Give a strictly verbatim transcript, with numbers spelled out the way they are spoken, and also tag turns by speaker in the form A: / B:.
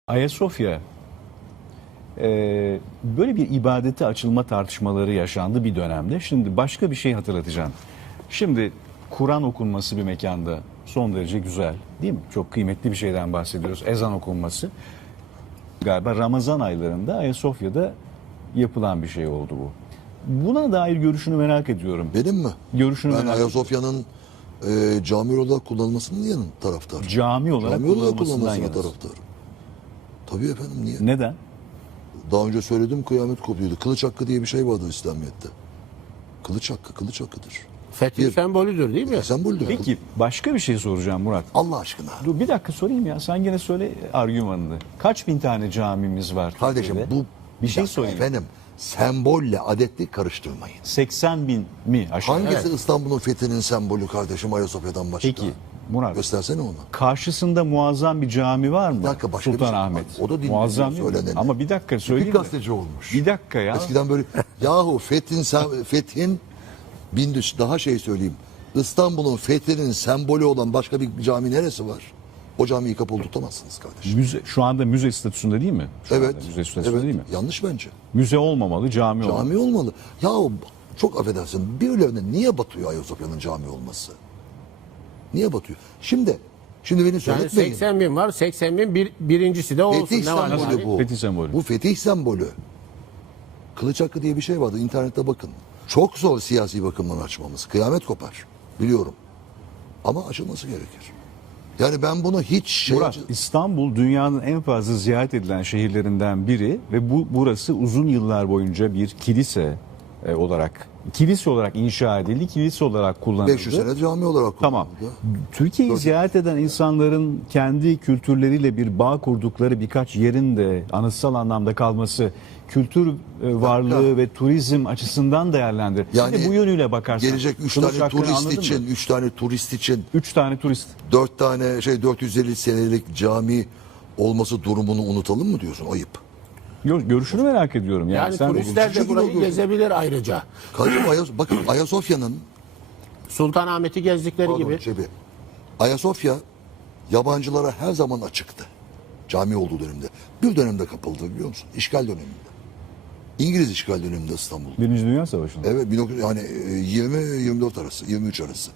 A: Ayasofya e, böyle bir ibadete açılma tartışmaları yaşandı bir dönemde. Şimdi başka bir şey hatırlatacağım. Şimdi Kur'an okunması bir mekanda son derece güzel, değil mi? Çok kıymetli bir şeyden bahsediyoruz. Ezan okunması. Galiba Ramazan aylarında Ayasofya'da yapılan bir şey oldu bu. Buna dair görüşünü merak ediyorum.
B: Benim mi?
A: Görüşünü
B: Ben
A: merak ediyorum.
B: Ayasofya'nın e, cami olarak kullanılmasının yanın taraftarı.
A: Cami olarak
B: Cami olarak
A: kullanılmasından
B: kullanılmasına
A: yanasın.
B: taraftarı. Tabii efendim, niye?
A: Neden?
B: Daha önce söyledim, kıyamet kopuyordu. Kılıç hakkı diye bir şey vardı İslamiyet'te. Kılıç hakkı, kılıç hakkıdır.
C: Fetih
B: Bir-
C: sembolüdür değil mi?
B: Semboldür.
A: Peki başka bir şey soracağım Murat.
B: Allah aşkına.
A: Dur bir dakika sorayım ya. Sen gene söyle argümanını. Kaç bin tane camimiz var?
B: Kardeşim
A: Türkiye'de?
B: bu
A: bir şey
B: dakika
A: sorayım.
B: efendim, sembolle adetli karıştırmayın.
A: seksen bin mi aşağı?
B: Hangisi
C: Evet.
B: İstanbul'un fethinin sembolü kardeşim Ayasofya'dan başka?
A: Peki Murat.
B: Göstersene onu.
A: Karşısında muazzam bir cami var mı?
B: Bir dakika, başka bir şey var.
A: Sultanahmet.
B: O da dinleniyor,
A: Muazzam değil mi?
B: söyleneni.
A: Ama bir dakika söyleyeyim
B: Tipik
A: mi?
B: gazeteci olmuş.
A: Bir dakika ya.
B: Eskiden böyle yahu fethin sem- fethin bindüs daha şey söyleyeyim. İstanbul'un fethinin sembolü olan başka bir cami neresi var? O camiyi kapalı tutamazsınız kardeşim.
A: Müze, şu anda müze statüsünde değil mi? Şu
B: Evet.
A: anda müze statüsünde
B: Evet.
A: değil mi?
B: Yanlış bence.
A: Müze olmamalı, cami, olmalı.
B: Cami olmalı. Yahu çok affedersin, birilerine niye batıyor Ayasofya'nın cami olması? Niye batıyor? Şimdi Şimdi beni
C: Yani
B: söyletmeyin.
C: seksen bin var. seksen bin bir, birincisi de olsun.
B: Fetih
C: Ne var
B: sembolü
C: yani?
B: bu.
A: Fetih sembolü.
B: Bu fetih sembolü. Kılıç hakkı diye bir şey vardı. İnternette bakın. Çok zor siyasi bakımdan açmamız. Kıyamet kopar. Biliyorum. Ama açılması gerekir. Yani ben bunu hiç şey...
A: Murat, İstanbul dünyanın en fazla ziyaret edilen şehirlerinden biri ve bu burası uzun yıllar boyunca bir kilise e, olarak kilise olarak inşa edildi, kilise olarak kullanıldı.
B: beş yüz sene cami olarak
A: Tamam.
B: kullanıldı.
A: Türkiye'yi ziyaret eden insanların kendi kültürleriyle bir bağ kurdukları birkaç yerin de anıtsal anlamda kalması kültür e, varlığı ve turizm açısından değerlendir.
B: Yani
A: Yani bu yönüyle bakarsan.
B: Gelecek üç
A: Kılıç
B: tane
A: Hakkı'nı
B: turist
A: anladın
B: için,
A: mı?
B: üç tane turist için
A: Üç tane turist.
B: dört tane şey dört yüz elli senelik cami olması durumunu unutalım mı diyorsun? Ayıp.
A: Gör- Görüşünü merak ediyorum. Yani,
C: Yani
A: sen
C: turistler de
B: Çünkü
C: burayı
B: olur.
C: gezebilir ayrıca.
B: Kardeşim Ayas bakın Ayasofya'nın
C: Sultanahmet'i gezdikleri
B: pardon,
C: gibi.
B: cebi. Ayasofya yabancılara her zaman açıktı. Cami olduğu dönemde. Bir dönemde kapıldı biliyor musun? İşgal döneminde. İngiliz işgal döneminde İstanbul.
A: Birinci Dünya Savaşı'nda.
B: Evet bin dokuz yüz yani yirmi yirmi dört arası, yirmi üç arası.